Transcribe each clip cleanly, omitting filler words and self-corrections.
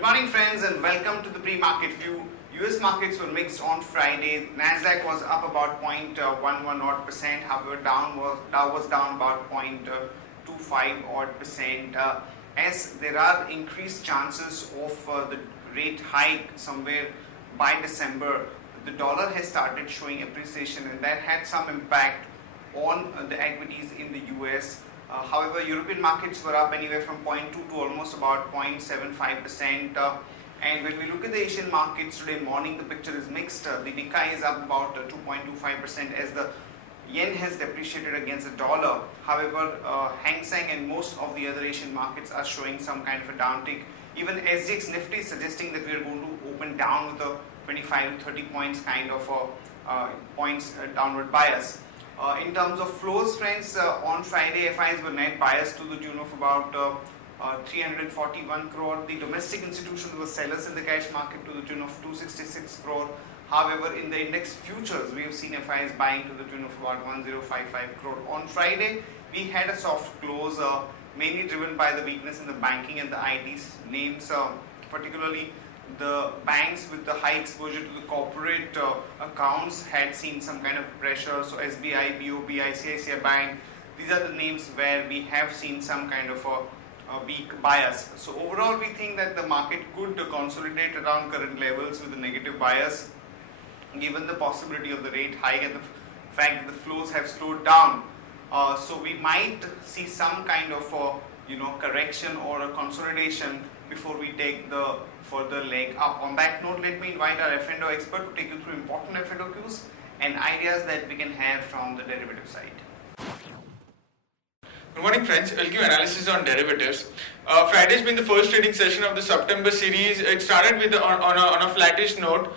Good morning friends and welcome to the pre-market view. US markets were mixed on Friday. Nasdaq was up about 0.11 odd percent, however Dow was down about 0.25 odd percent as there are increased chances of the rate hike somewhere by December. The dollar has started showing appreciation and that had some impact on the equities in the US. However, European markets were up anywhere from 0.2 to almost about 0.75%. And when we look at the Asian markets today morning, the picture is mixed. The Nikkei is up about 2.25% as the yen has depreciated against the dollar. However, Hang Seng and most of the other Asian markets are showing some kind of a downtick. Even SGX Nifty is suggesting that we are going to open down with a 25 to 30 points kind of points downward bias. In terms of flows, friends, on Friday FIs were net biased to the tune of about 341 crore. The domestic institutions were sellers in the cash market to the tune of 266 crore. However, in the index futures, we have seen FIs buying to the tune of about 1055 crore. On Friday, we had a soft close, mainly driven by the weakness in the banking and the IT names, particularly the banks with the high exposure to the corporate accounts had seen some kind of pressure. So SBI, BOB, ICICI Bank, these are the names where we have seen some kind of a weak bias. So overall, we think that the market could consolidate around current levels with a negative bias, given the possibility of the rate hike and the fact that the flows have slowed down. So we might see some kind of correction or a consolidation before we take the further leg up. On that note, let me invite our F&O expert to take you through important F&O cues and ideas that we can have from the derivative side. Good morning friends, I'll give analysis on derivatives. Friday's been the first trading session of the September series. It started with on a flattish note.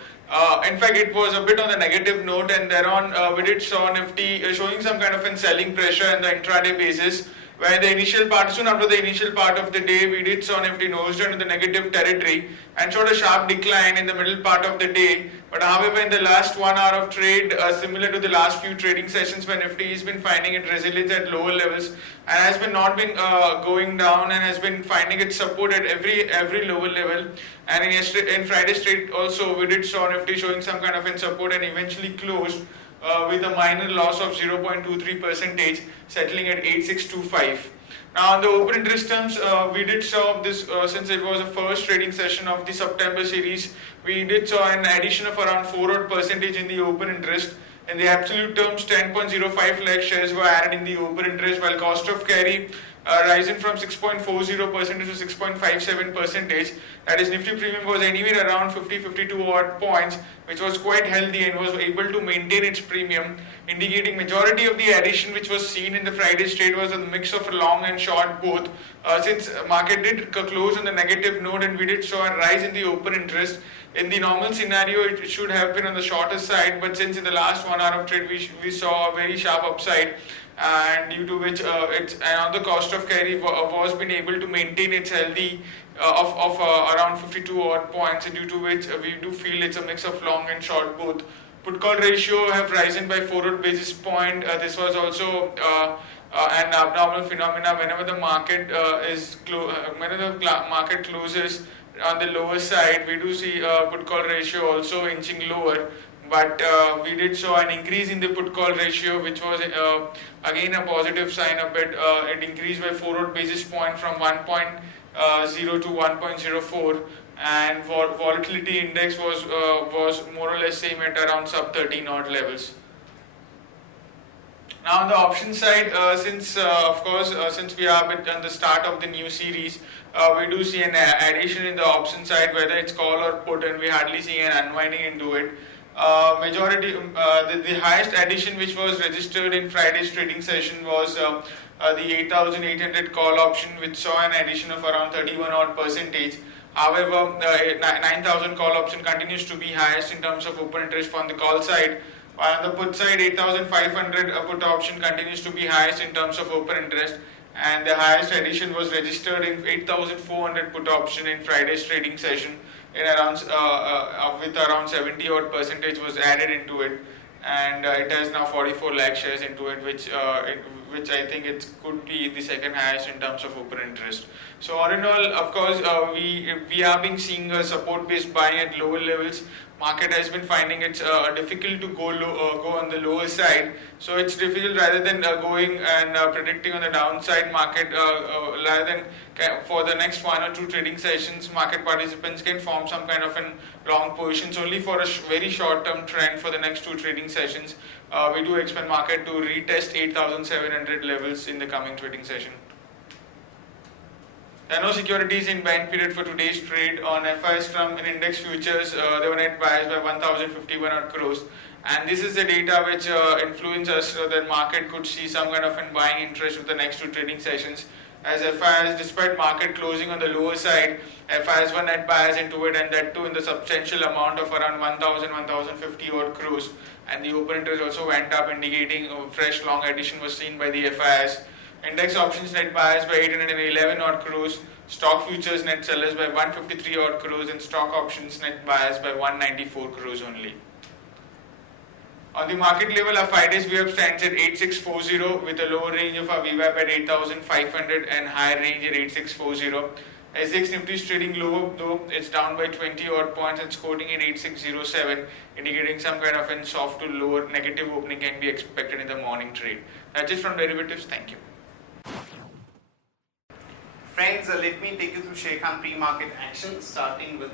In fact, it was a bit on the negative note, and thereon we did saw Nifty showing some kind of selling pressure on the intraday basis, where the initial part, soon after the initial part of the day, we did saw Nifty nosed into the negative territory and showed a sharp decline in the middle part of the day. But however, in the last 1 hour of trade, similar to the last few trading sessions where Nifty has been finding its resilience at lower levels and has been not been going down and has been finding its support at every lower level. And in Friday's trade also, we did saw Nifty showing some kind of support and eventually closed with a minor loss of 0.23%, settling at 8625. Now, on the open interest terms, we did saw this since it was the first trading session of the September series. We did saw an addition of around 4% in the open interest. In the absolute terms, 10.05 lakh shares were added in the open interest, while cost of carry rising from 6.40% to 6.57%. That is, Nifty premium was anywhere around 52 odd points, which was quite healthy and was able to maintain its premium, indicating majority of the addition which was seen in the Friday's trade was a mix of long and short both. Since market did close on the negative note and we did saw a rise in the open interest, in the normal scenario it should have been on the shorter side, but since in the last 1 hour of trade we saw a very sharp upside, and due to which on the cost of carry was been able to maintain its healthy of around 52 odd points, due to which we do feel it's a mix of long and short both. Put call ratio have risen by 4 basis point. This was also an abnormal phenomena whenever the market market closes on the lower side. We do see put call ratio also inching lower. But we did show an increase in the put call ratio, which was again a positive sign of it. It increased by 4 basis point from 1.0 to 1.04, and volatility index was more or less same at around sub 13 odd levels. Now on the option side, since we are on the start of the new series, we do see an addition in the option side, whether it's call or put, and we hardly see an unwinding into it. The highest addition which was registered in Friday's trading session was the 8,800 call option, which saw an addition of around 31 odd percentage. However, 9,000 call option continues to be highest in terms of open interest on the call side. While on the put side, 8,500 put option continues to be highest in terms of open interest, and the highest addition was registered in 8,400 put option in Friday's trading session. In around with around 70 odd percentage was added into it, and it has now 44 lakh shares into it, which I think it could be the second highest in terms of open interest. So all in all, of course, we have been seeing a support-based buying at lower levels. Market has been finding it difficult to go on the lower side. So it's difficult rather than going and predicting on the downside market. Rather than for the next 1 or 2 trading sessions, market participants can form some kind of an long positions only for a very short-term trend for the next 2 trading sessions. We do expect market to retest 8,700 levels in the coming trading session. There are no securities in buying period for today's trade. On FIS Trump in index futures, they were net biased by 1,051 odd crores. And this is the data which influences that market could see some kind of an buying interest with the next 2 trading sessions. As FIS, despite market closing on the lower side, FIS were net biased into it, and that too in the substantial amount of around 1,050 odd crores. And the open interest also went up, indicating a fresh long addition was seen by the FIS. Index options net buyers by 811 odd crores, stock futures net sellers by 153 odd crores, and stock options net buyers by 194 crores only. On the market level, our 5-day VWAP stands at 8640 with a lower range of our VWAP at 8500 and higher range at 8640. SX Nifty is trading lower though, it's down by 20 odd points and quoting at 8607, indicating some kind of a soft to lower negative opening can be expected in the morning trade. That's it from derivatives. Thank you. Friends, let me take you through Sharekhan pre-market action, starting with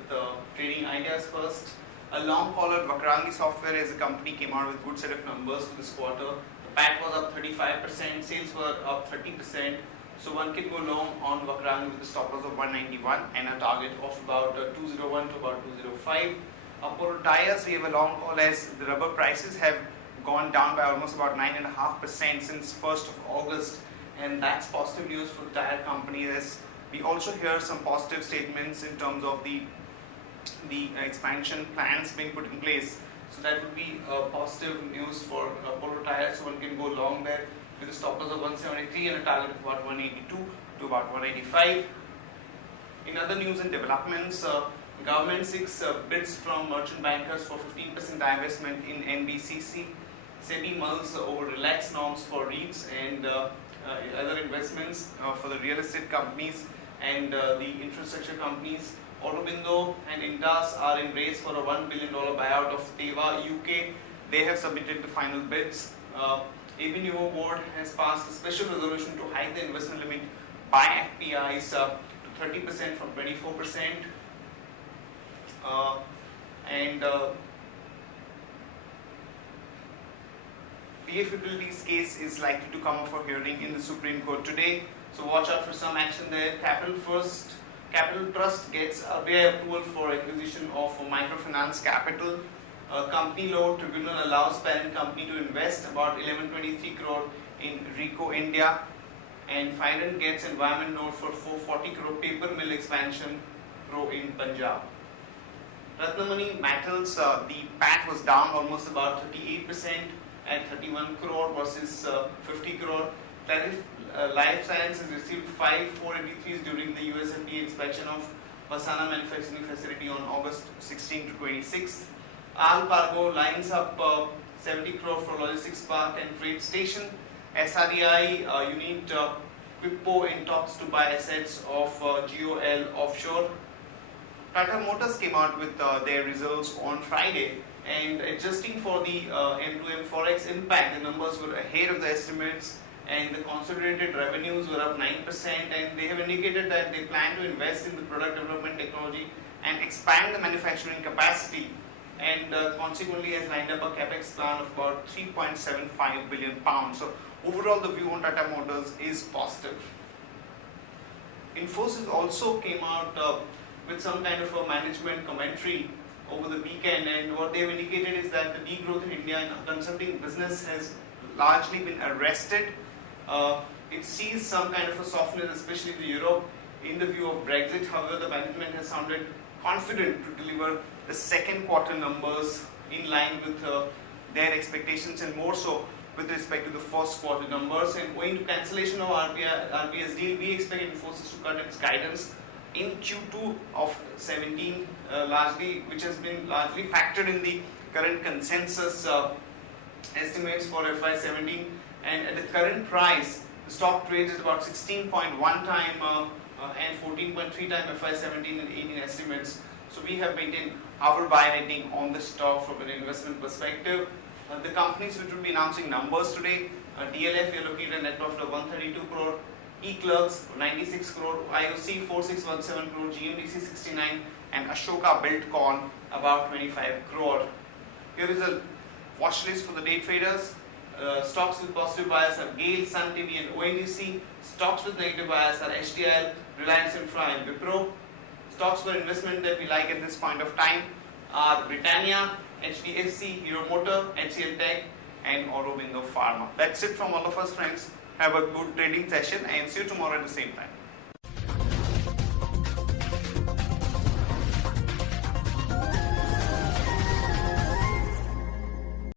trading ideas first. A long caller, Vakrangi Software as a company came out with good set of numbers for this quarter. The PAT was up 35%, sales were up 30%. So one can go long on Vakrangi with a stop loss of 191 and a target of about 201 to about 205. Apollo Tyres, we have a long call as the rubber prices have gone down by almost about 9.5% since 1st of August. And that's positive news for the tire company. As we also hear some positive statements in terms of the expansion plans being put in place. So that would be positive news for Apollo Tyres. So one can go long there with a stop loss of 173 and a target of about 182 to about 185. In other news and developments, government seeks bids from merchant bankers for 15% divestment in NBCC. SEBI mulls over relaxed norms for REITs and other investments for the real estate companies and the infrastructure companies. Aurobindo and Indus are in race for a $1 billion buyout of Teva UK. They have submitted the final bids. ABNUO board has passed a special resolution to hike the investment limit by FPIs to 30% from 24%. PF Utilities case is likely to come up for hearing in the Supreme Court today. So watch out for some action there. Capital Trust gets RBI approval for acquisition of microfinance capital. Company law tribunal allows parent company to invest about 1123 crore in Rico India. And Finance gets environment note for 440 crore paper mill expansion grow in Punjab. Ratnamani Metals, the PAT was down almost about 38% at 31 crore versus 50 crore. Life Sciences received 5 483s during the US FDA inspection of Vasana manufacturing facility on August 16 to 26. Alpargo lines up 70 crore for logistics park and freight station. SRDI unit Wippo in talks to buy assets of GOL offshore. Tata Motors came out with their results on Friday, and adjusting for the M2M forex impact, the numbers were ahead of the estimates, and the consolidated revenues were up 9%, and they have indicated that they plan to invest in the product development technology and expand the manufacturing capacity, and consequently has lined up a capex plan of about 3.75 billion pounds. So overall, the view on Tata Motors is positive. Infosys also came out with some kind of a management commentary over the weekend, and what they have indicated is that the degrowth in India in consulting business has largely been arrested. It sees some kind of a softness, especially in Europe, in the view of Brexit. However, the management has sounded confident to deliver the second quarter numbers in line with their expectations, and more so with respect to the first quarter numbers. And owing to cancellation of RBS deal, we expect Infosys to cut its guidance in Q2 of 17, largely, which has been largely factored in the current consensus estimates for FY17. And at the current price, the stock trades at about 16.1 time and 14.3 times FY17 and 18 estimates. So we have maintained our buy rating on the stock from an investment perspective. The companies which will be announcing numbers today, DLF, we are looking at a net profit of 132 crore, eClerks 96 crore, IOC 4617 crore, GMDC 69, and Ashoka Buildcon about 25 crore. Here is a watch list for the day traders. Stocks with positive bias are GAIL, Sun TV, and ONGC. Stocks with negative bias are HDL, Reliance Infra, and Wipro. Stocks for investment that we like at this point of time are Britannia, HDFC, Hero Motor, HCL Tech, and Aurobindo Pharma. That's it from all of us, friends. Have a good trading session and see you tomorrow at the same time.